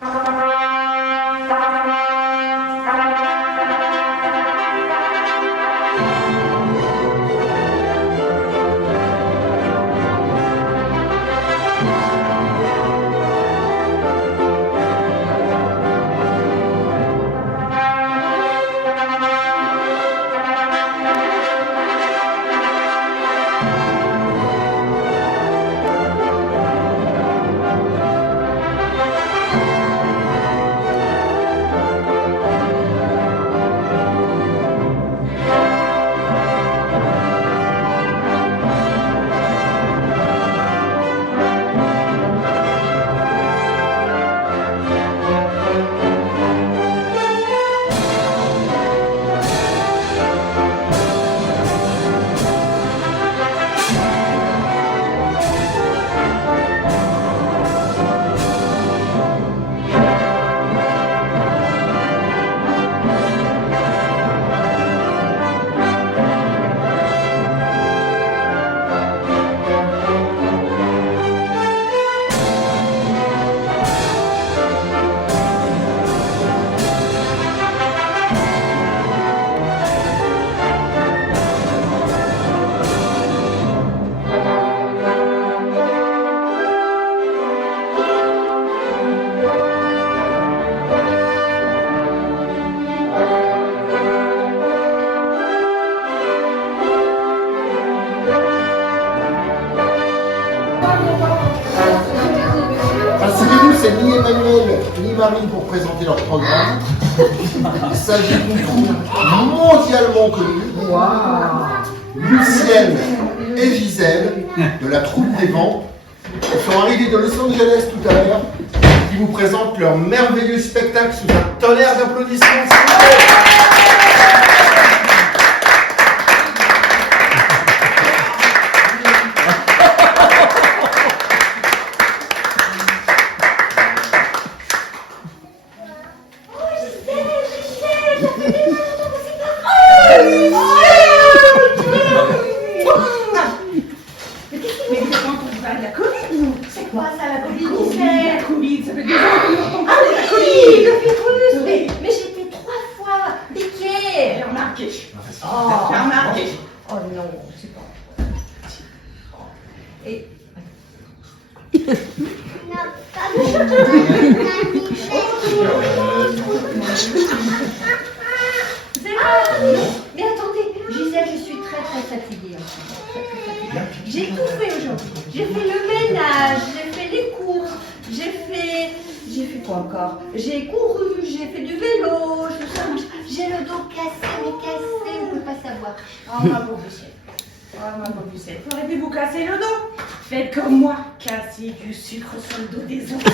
C'est ni Emmanuel ni Marine pour présenter leur programme. Il s'agit d'une troupe mondialement connue, Lucienne et Gisèle, de la troupe des vents, qui sont arrivés de Los Angeles tout à l'heure, qui vous présentent leur merveilleux spectacle sous un tonnerre d'applaudissements. Mais attendez, Gisèle, je suis très fatiguée. J'ai tout fait aujourd'hui. J'ai fait le ménage, j'ai fait les courses, j'ai fait quoi encore? J'ai couru, j'ai fait du vélo, j'ai le dos cassé, vous ne pouvez pas savoir. Oh ma pauvre Lucette. Oh ma pauvre Lucette. Arrêtez-vous casser le dos. Faites comme moi, cassez du sucre sur le dos des autres.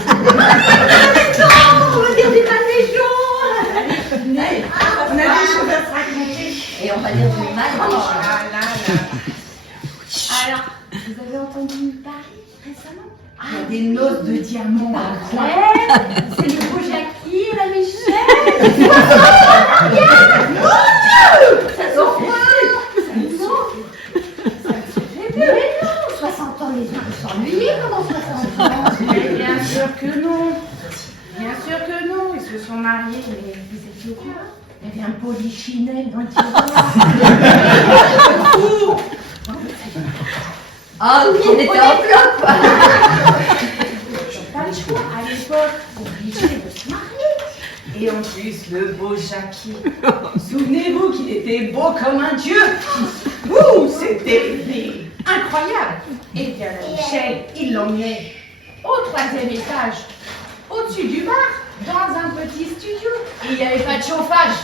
Non, regardez pas les gens. Allez, on a des choses à se raconter. Et on va dire du mal. Oh là là là. Alors, vous avez entendu Paris récemment? Il y a des noces de diamants. Ouais, c'est le beau Jackie et la Michelle. Ça sort mais non, 60 ans, les gens s'ennuyer pendant 60 ans. Mais bien sûr que non. Bien sûr que non. Ils se sont mariés, mais vous étiez au courant? Il y avait un polichinelle dans le tiroir. Ah oui, on était en bloc, quoi. Pas le choix, à l'époque, obligé de se marier. Et en plus, le beau Jackie. Souvenez-vous qu'il était beau comme un dieu. Ouh, c'était incroyable. Et bien la Michel, il l'emmenait au 3e étage, au-dessus du bar, dans un petit studio. Et il n'y avait pas de chauffage.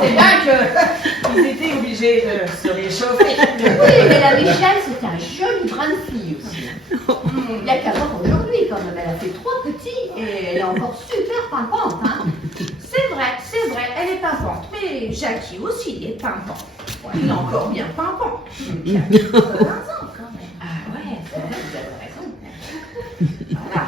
C'est bien qu'ils étaient obligés de se réchauffer. Oui, mais la Michel, c'était un joli brin de fille aussi. Il n'y a qu'à voir aujourd'hui quand même. Elle a fait 3 petits et elle est encore super pimpante. Hein. C'est vrai, elle est pimpante. Mais Jackie aussi, il est pimpant. Ouais, il est encore bien pimpant. Il a 80 ans quand même. Ah ouais, c'est vrai, vous avez raison. Voilà.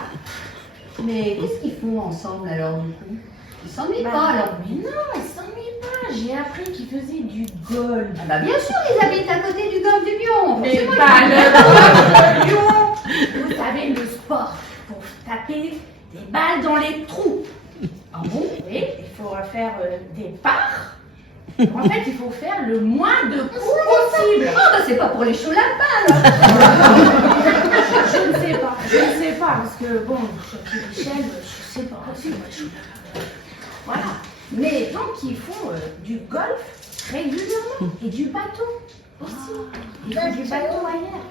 Mais qu'est-ce qu'ils font ensemble alors du coup? Ils s'ennuient pas alors? Mais non, ils s'ennuient pas. J'ai appris qu'ils faisaient du golf. Ah bah bien sûr, ils habitent à côté du golfe du Lion. Mais pas le golf de Lyon. Vous savez, le sport pour taper des balles dans les trous. Ah bon? Oui, il faut faire des parts. En fait, il faut faire le moins de coups possible. Oh, bah c'est pas pour les choux lapins, là. Je ne sais pas, parce que bon, Michel, je sais pas, c'est pas chaud. Voilà. Mais donc, ils font du golf régulièrement et du bateau aussi. Ils font du bateau ailleurs.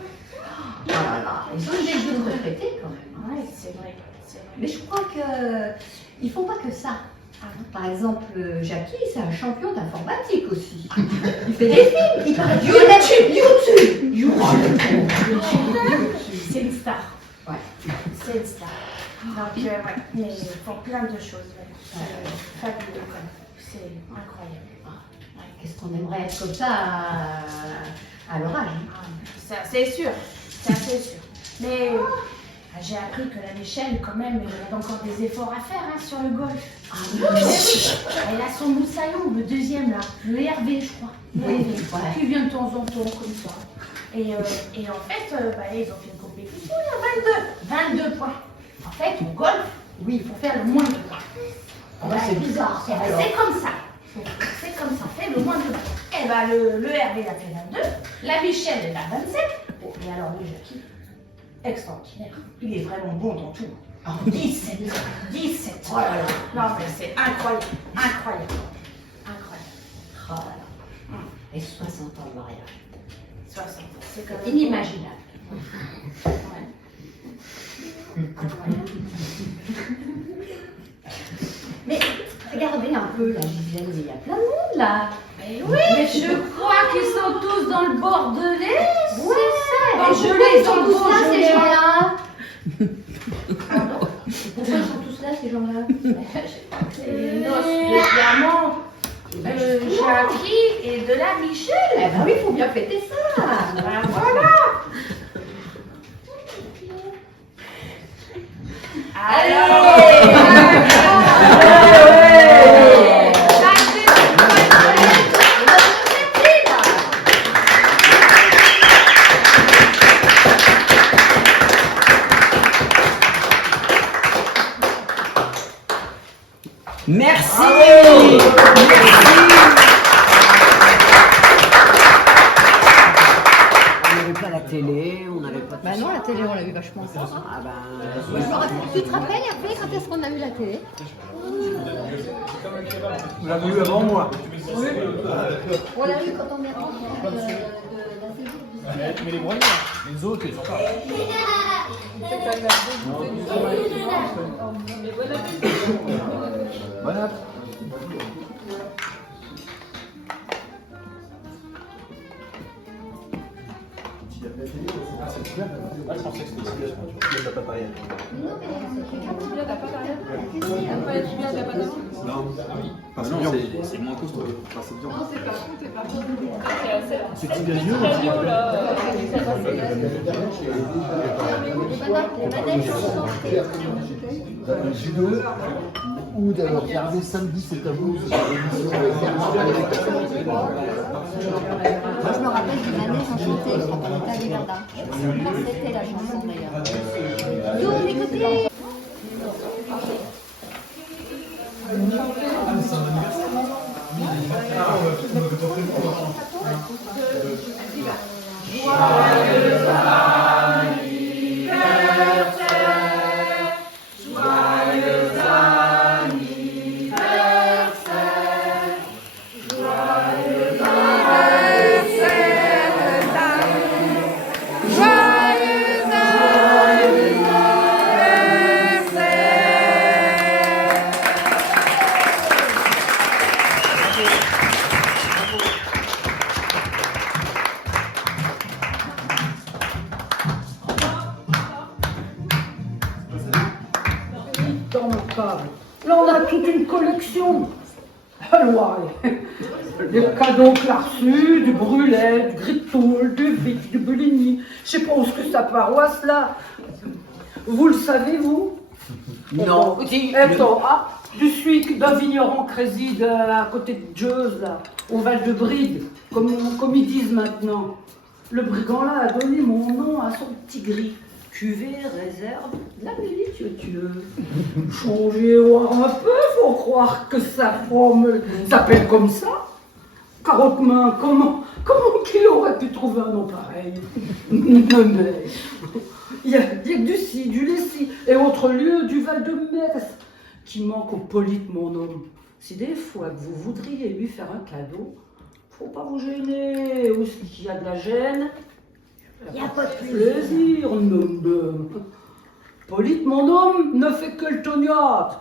Oh là là, ils sont des jeunes retraités quand même. Ouais, c'est vrai, c'est vrai. Mais je crois qu'ils font pas que ça. Par exemple, Jackie, c'est un champion d'informatique aussi. Il fait des films, il parle YouTube. C'est une star. Ouais. C'est une star. Donc, ouais, mais ils font plein de choses. Ouais. Fabuleux, quoi. C'est incroyable. Ouais, qu'est-ce qu'on aimerait être comme ça à leur âge. Ça, c'est sûr. Ça, c'est sûr. Mais j'ai appris que la Michel, quand même, elle a encore des efforts à faire sur le golf. Ah oui. Elle a son moussaillon, le deuxième là, le Hervé, je crois. Oui, Qui vient de temps en temps comme ça. Et en fait, ils ont fait une compétition, il y a 22 points. En fait, au golf, oui, il faut faire le moins de points. Ouais, c'est bizarre. C'est comme ça. C'est comme ça, on fait le moins de points. Et bah, le Hervé, il a fait 22. La Michel, elle a 27. Et alors, le Jackie, extraordinaire. Il est vraiment bon dans tout. Alors, 17. Oh là là. Non, mais c'est incroyable. Incroyable. Oh là là. Et 60 ans de mariage. 60. C'est quand même Inimaginable. Ouais. Mais regardez un peu la Gisèle, il y a plein de monde là. Mais oui, mais je crois qu'ils sont tous dans le Bordelais. Ouais, Bon, et je pourquoi les ils sont tous là, ces Beaujolais. gens-là? Pourquoi ils sont tous là, ces gens-là? C'est les noces de diamant de Jackie et de la Michel. Eh ben oui, il faut bien fêter ça. Ben voilà. Merci. On n'avait pas la télé, on n'avait pas tout Bah non, ça. la télé, on l'a vu vachement tard. Hein. Ah ben, Tu te rappelles, Hervé, quand est-ce qu'on a vu la télé? Vous l'avez eu avant moi. On l'a vu quand on est rentré de la séjour. Mais les moyens, les autres, ils sont pas. Voilà. Ah, je pensais que c'était celui-là, je ne pas parlé. Non, mais c'est quelqu'un qui l'a pas parlé. Non, c'est moins costaud. Non, c'est pas fou, c'est pas fou. C'est qui gagne mieux Le judo, ou d'avoir regardé samedi, c'est à vous, c'est l'émission Moi, je me rappelle d'une année, j'en chantais quand on était à Liverdun. Je ne sais pas c'était la chanson d'ailleurs. Donc, écoutez. Dans notre table. Là, on a toute une collection. Alors, des cadeaux qu'il a reçus, du Brulet, du Gritoul, du Vic, du Buligny. Je sais pas où est-ce que sa paroisse, là. Vous le savez, vous? non. Attends, je suis d'un vigneron qui réside à côté de Dieuze, là, au Val de Bride, comme ils disent maintenant. Le brigand là a donné mon nom à son petit gris. cuvée réserve de la mélitiotieux. Changez voir un peu, faut croire que sa forme s'appelle comme ça. Carotte-main, comment qu'il aurait pu trouver un nom pareil? Mais il y a que du ci, du Lessie et autres lieux du Val de Metz qui manquent au Polyte, mon homme. Si des fois que vous voudriez lui faire un cadeau, faut pas vous gêner. Ou s'il y a de la gêne, il n'y a pas de plaisir. Polyte, mon homme, ne fait que le toniate.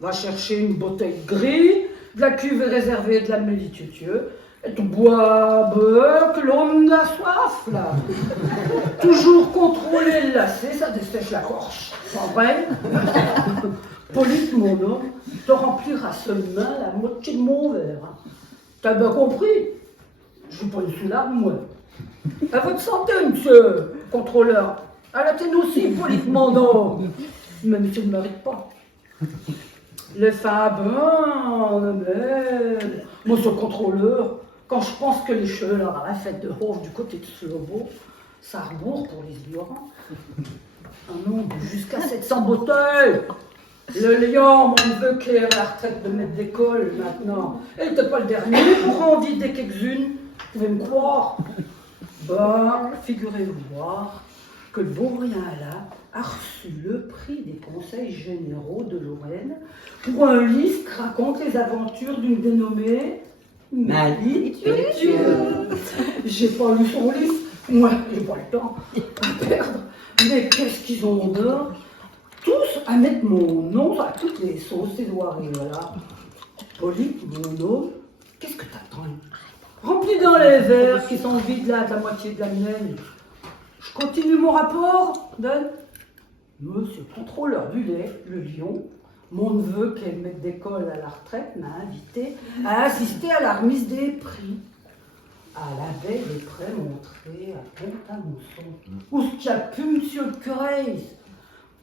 Va chercher une bouteille grise, de la cuve réservée de la mélitiotieux, et tu bois que l'homme a soif, là. Toujours contrôler le lacet, ça dessèche la gorge. Pas vrai? Polyte, mon homme, te remplira seulement la moitié de mon verre. T'as bien compris? Je suis pas une soularde, moi. À votre santé, monsieur contrôleur. À la tienne aussi, Polyte, mon homme. Même si je ne mérite pas. Les femmes, monsieur le contrôleur, quand je pense que les cheveux à la fête de Hof du côté de Slobo, ça rebourre pour les ignorants. Un nombre jusqu'à 700 bouteilles. Le lion, mon neveu qui est à la retraite de maître d'école maintenant, et t'es pas le dernier pour en vider quelques-unes, vous pouvez me croire. Ben, figurez-vous voir que le bon rien là a reçu le prix des conseils généraux de Lorraine pour un livre qui raconte les aventures d'une dénommée Mélitiotieux. J'ai pas lu son livre, moi j'ai pas le temps à perdre, mais qu'est-ce qu'ils ont d'or? Tous à mettre mon nom à toutes les sauces, ces oiseaux-là. Polyte, mon nom, qu'est-ce que t'attends? Remplis dans les verres qui sont vides là, de la moitié de la mienne. Je continue mon rapport, Donne. Monsieur le contrôleur du lait, le lion, mon neveu qui est maître d'école à la retraite, m'a invité à assister à la remise des prix à la baie des Prémontrés à Pont-à-Mousson. Où ce qu'il y a pu, monsieur le curé?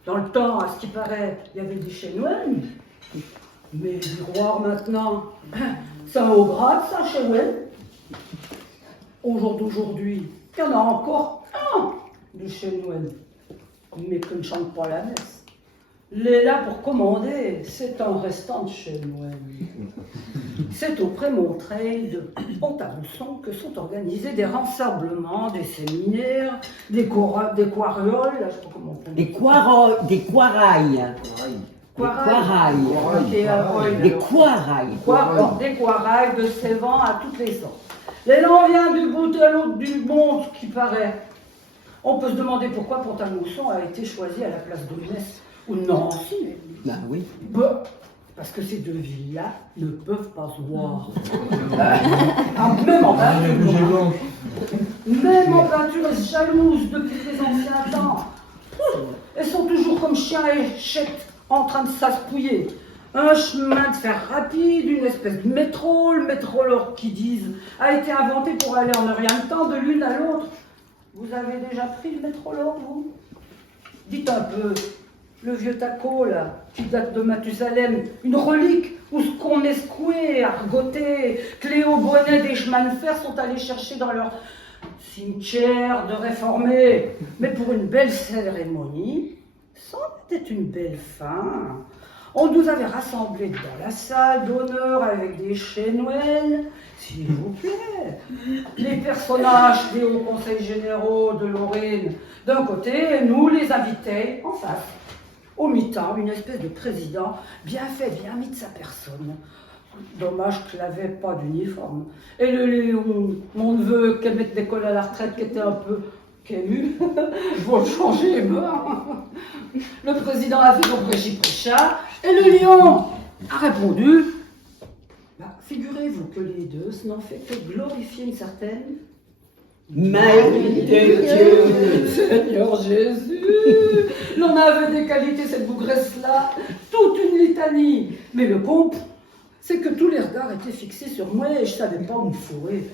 Dans le temps, à ce qui paraît, il y avait des chanoines. Mais miroir maintenant, ça au grade, ça, chez Wen. Au jour d'aujourd'hui, il y en a encore un de chanoine, mais qui ne chante pas la messe. Les là pour commander, c'est un restant de chanoine. C'est au Prémontré de Pont-à-Mousson que sont organisés des rassemblements, des séminaires, des quarioles, là, je sais pas comment on dit. Des quarailles. Des quarailles. Des quarailles de Sévan à toutes les sortes. L'élan vient du bout à l'autre du monde, qui paraît. On peut se demander pourquoi Pont-à-Mousson a été choisi à la place de Metz ou de Nancy. Ben oui. Bah, parce que ces deux villes-là ne peuvent pas se voir. Même en peinture. Même en peinture, elles se jalousent depuis les anciens temps. Elles sont toujours comme chiens et chettes en train de s'aspouiller. Un chemin de fer rapide, une espèce de métro, le métrolore qui disent, a été inventé pour aller en rien de temps de l'une à l'autre. Vous avez déjà pris le métrolore, vous? Dites un peu, le vieux taco, là, qui date de Mathusalem, une relique où ce qu'on escoué, argoté, Cléo Bonnet des chemins de fer sont allés chercher dans leur cimetière de réformés. Mais pour une belle cérémonie, c'en était une belle fin. On nous avait rassemblés dans la salle d'honneur avec des chanoines, s'il vous plaît. Les personnages des hauts conseils généraux de Lorraine d'un côté, et nous les invités en face. Au mi-temps, une espèce de président bien fait, bien mis de sa personne. Dommage qu'il n'avait pas d'uniforme. Et le Léon, mon neveu, qui est maître d'école à la retraite, qui était un peu ému, je vais le changer, meurt. Le président a fait son prêchi-prêcha, et le lion a répondu, bah, figurez-vous que les deux, ça n'en fait que glorifier une certaine Mélitiotieux. Seigneur Jésus, l'on avait des qualités, cette bougresse-là, toute une litanie. Mais le comble, c'est que tous les regards étaient fixés sur moi et je savais pas où me fourrer.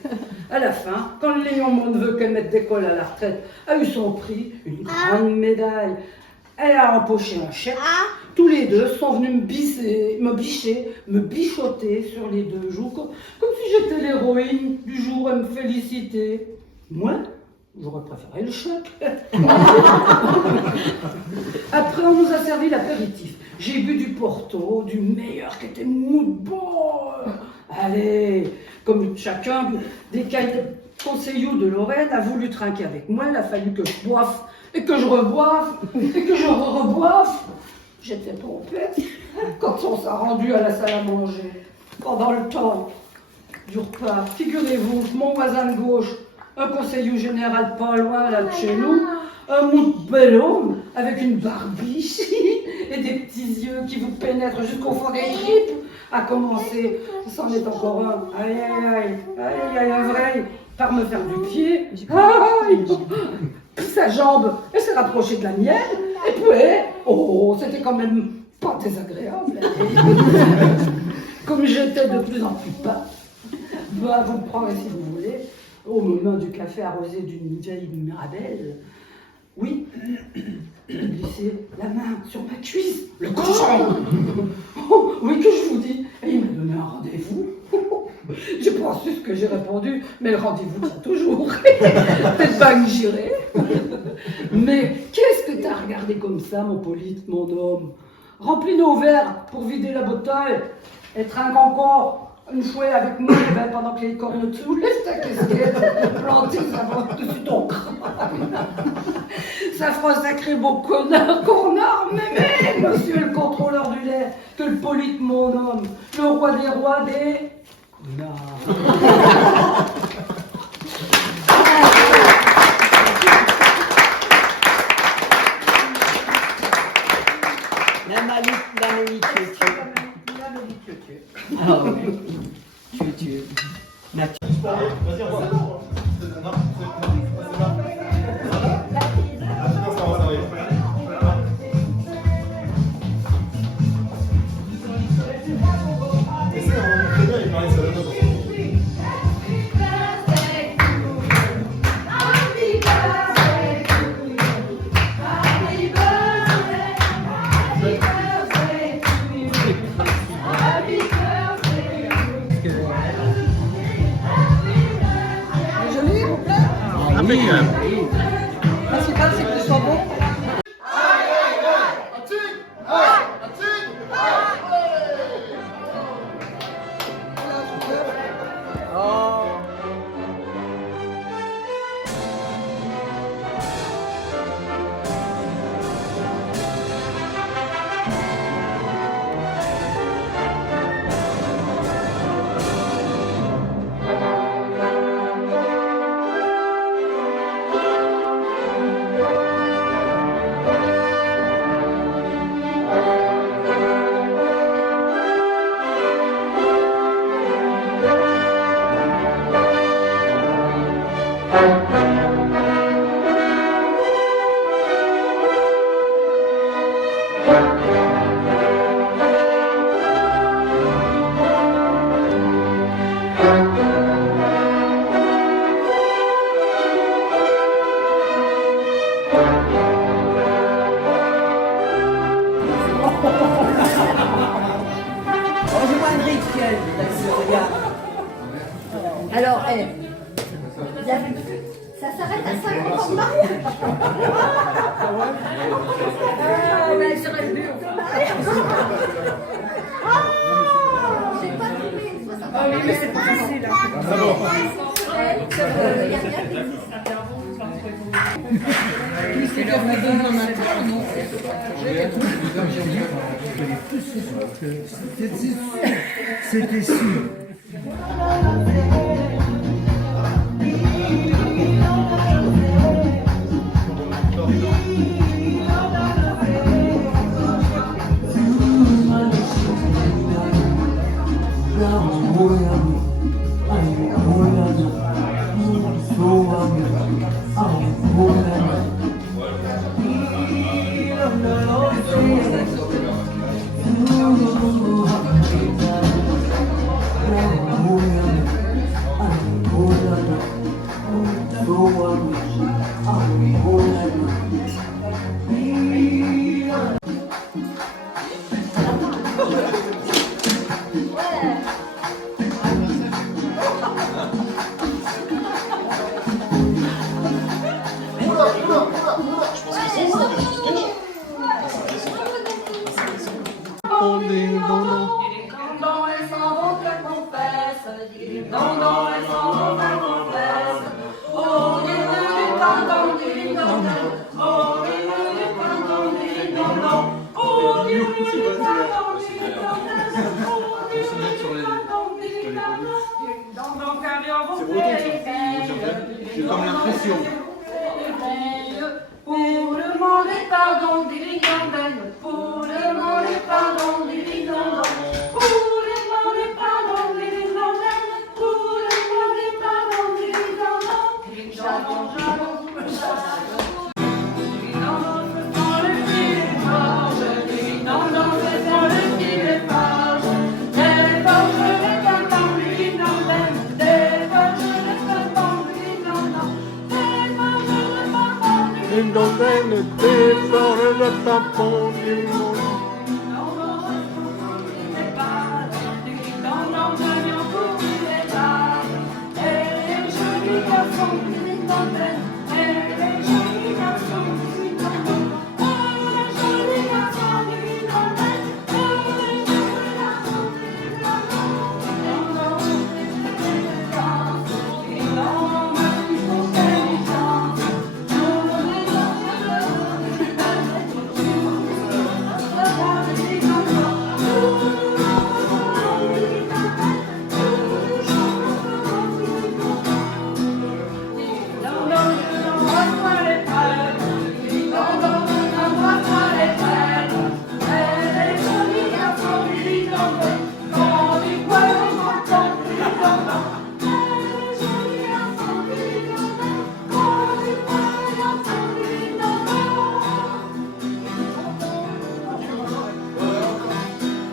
À la fin, quand le Léon, mon neveu, qui est maître d'école à la retraite, a eu son prix, une grande médaille, elle a empoché un chèque, tous les deux sont venus me bichoter sur les deux joues, comme si j'étais l'héroïne du jour à me féliciter. Moi, J'aurais préféré le choc. Après, on nous a servi l'apéritif. J'ai bu du Porto, du meilleur qui était mou de bon. Allez, comme chacun des conseillers de Lorraine a voulu trinquer avec moi, il a fallu que je boive et que je reboive et que je reboive. J'étais pompette quand on s'est rendu à la salle à manger. Pendant le temps du repas, figurez-vous, mon voisin de gauche, un conseiller général pas loin là de chez nous, un mou de bel homme avec une barbiche et des petits yeux qui vous pénètrent jusqu'au fond des tripes, a commencé, c'en est encore un, aïe aïe aïe, aïe aïe un vrai, par me faire du pied, aïe, puis sa jambe, elle s'est rapprochée de la mienne, et puis, oh, c'était quand même pas désagréable. Comme j'étais de plus en plus pas, bah, vous me prendrez si vous voulez, au moment du café arrosé d'une vieille Mirabelle. Oui, il a glissé la main sur ma cuisse, le cochon. Oh, oui, que je vous dis, et il m'a donné un rendez-vous. J'ai pas su ce que j'ai répondu, mais le rendez-vous tient toujours. Peut-être pas que j'irai. Mais qu'est-ce que t'as regardé comme ça, mon Polyte, mon homme? Remplis nos verres pour vider la bouteille et trinque encore une chouette avec moi pendant que les cornes te laissent ta casquette plantée dessus ton crâne. Ça fera un sacré beau connard, mais monsieur le contrôleur du lait, que le Polyte, mon homme, le roi des rois des connards. La Mélie Ah oui. Tu. Mathieu. Vas-y, on va. Alors, ça s'arrête à 50 ans de mariage. Ah, mais elle serait venue. J'ai pas trouvé 60 ans. Ah oui, mais c'est pas facile. Il y a rien qui existe. C'est leur maison en interne, non? C'était sûr. pom, ding dong dong. Ding-dong, elles s'en vont faire confesse. Ding-dong, elles s'en vont faire confesse. Oh, ding-dong, ding-dong, oh, ding-dong, ding-dong, oh, ding-dong, J'ai comme l'impression. Pour demander pardon, ding-dong, pour demander pardon, ding-dong, pour demander pardon, ding-dong, pour demander pardon, ding-dong, jalon, jalon, jalon. Ding-dong, faisant le fil des forges, ding-dong, faisant le fil des forges, des forges, des pardons, ding-dong, des forges, des pardons, ding-dong, des forges, des pardons, Ding dong dang, le départ, le tampon, ding dong.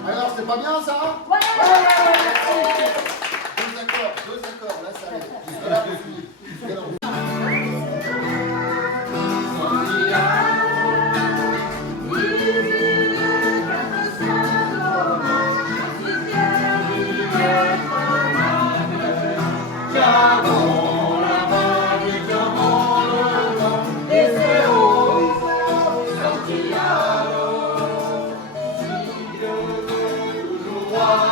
Alors, c'est pas bien ça? Ouais. Deux accords, là ça allait. Jusque-là, on finit. Jusque-là, on finit. Wow.